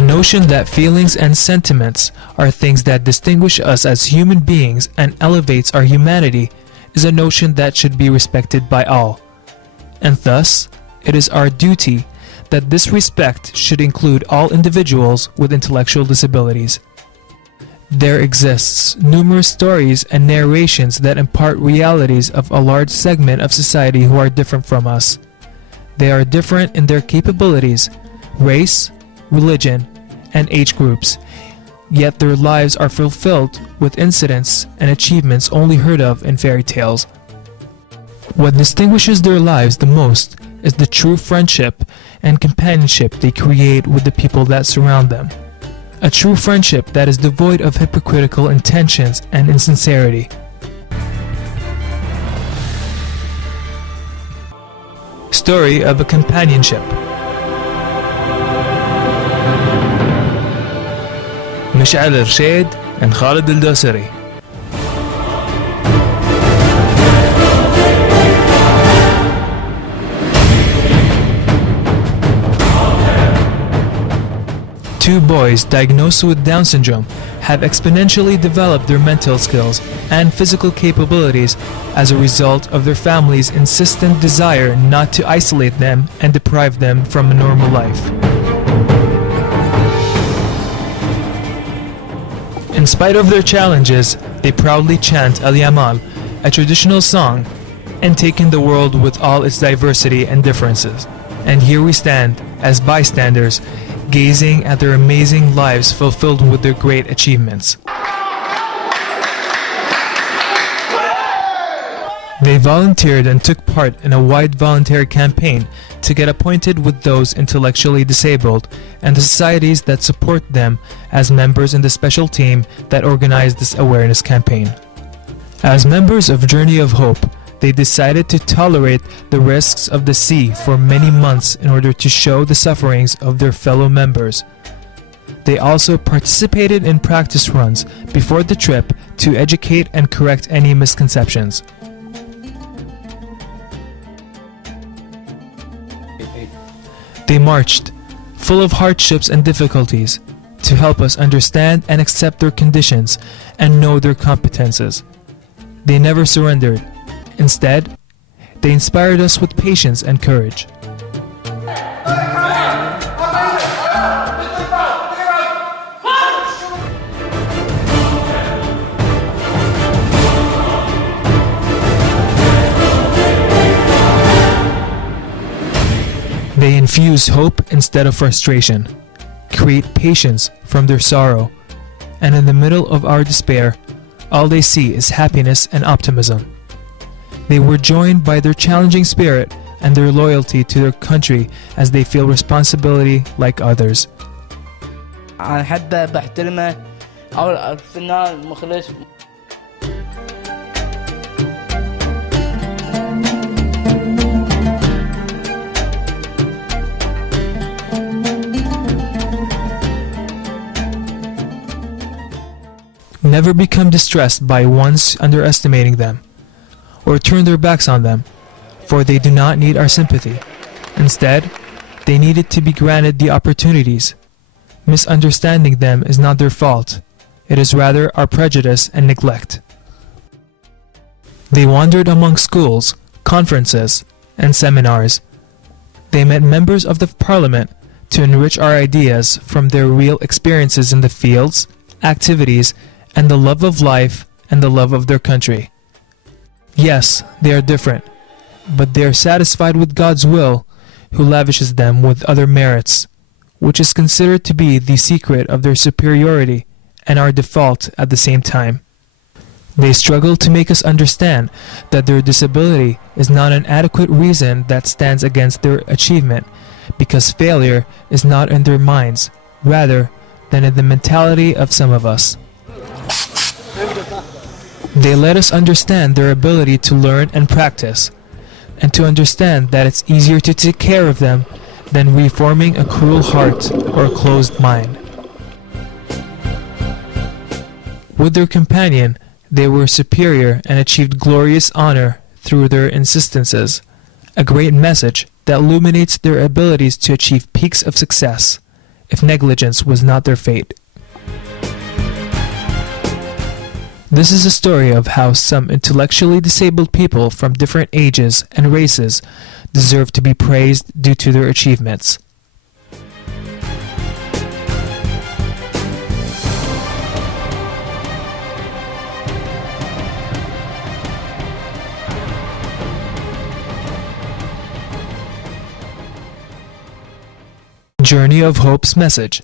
The notion that feelings and sentiments are things that distinguish us as human beings and elevates our humanity is a notion that should be respected by all. And thus, it is our duty that this respect should include all individuals with intellectual disabilities. There exists numerous stories and narrations that impart realities of a large segment of society who are different from us. They are different in their capabilities, race, religion, and age groups, yet their lives are fulfilled with incidents and achievements only heard of in fairy tales. What distinguishes their lives the most is the true friendship and companionship they create with the people that surround them. A true friendship that is devoid of hypocritical intentions and insincerity. Story of a companionship. مشعل الرشيد and Khalid al-Dosari. Two boys diagnosed with Down syndrome have exponentially developed their mental skills and physical capabilities as a result of their family's insistent desire not to isolate them and deprive them from a normal life. In spite of their challenges, they proudly chant Al-Yamal, a traditional song, and take in the world with all its diversity and differences. And here we stand, as bystanders, gazing at their amazing lives fulfilled with their great achievements. They volunteered and took part in a wide voluntary campaign to get appointed with those intellectually disabled and the societies that support them as members in the special team that organized this awareness campaign. As members of Journey of Hope, they decided to tolerate the risks of the sea for many months in order to show the sufferings of their fellow members. They also participated in practice runs before the trip to educate and correct any misconceptions. They marched, full of hardships and difficulties, to help us understand and accept their conditions and know their competences. They never surrendered. Instead, they inspired us with patience and courage. They infuse hope instead of frustration, create patience from their sorrow, and in the middle of our despair, all they see is happiness and optimism. They were joined by their challenging spirit and their loyalty to their country as they feel responsibility like others. أنا حدا بحترمه أو الفنان مخلص. Never become distressed by once underestimating them, or turn their backs on them, for they do not need our sympathy. Instead, they needed to be granted the opportunities. Misunderstanding them is not their fault. It is rather our prejudice and neglect. They wandered among schools, conferences, and seminars. They met members of the parliament to enrich our ideas from their real experiences in the fields, activities, and the love of life and the love of their country. Yes, they are different, but they are satisfied with God's will, who lavishes them with other merits, which is considered to be the secret of their superiority and our default at the same time. They struggle to make us understand that their disability is not an adequate reason that stands against their achievement, because failure is not in their minds, rather than in the mentality of some of us. They let us understand their ability to learn and practice, and to understand that it's easier to take care of them than reforming a cruel heart or a closed mind. With their companion, they were superior and achieved glorious honor through their insistences, a great message that illuminates their abilities to achieve peaks of success. if negligence was not their fate. This is a story of how some intellectually disabled people from different ages and races deserve to be praised due to their achievements. Journey of Hope's message.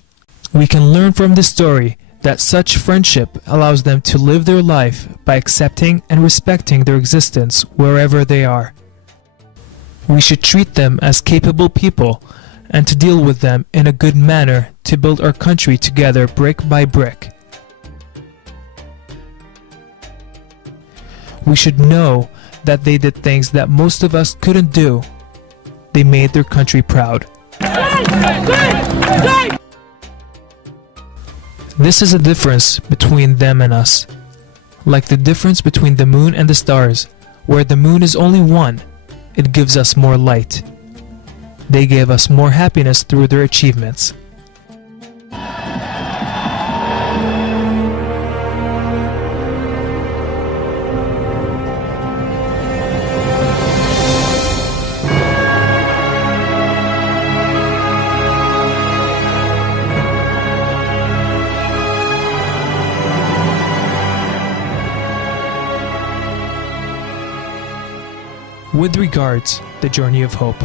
We can learn from this story that such friendship allows them to live their life by accepting and respecting their existence wherever they are. We should treat them as capable people and to deal with them in a good manner to build our country together brick by brick. We should know that they did things that most of us couldn't do. They made their country proud. This is a difference between them and us, like the difference between the moon and the stars, where the moon is only one, it gives us more light. They gave us more happiness through their achievements. With regards, the Journey of Hope.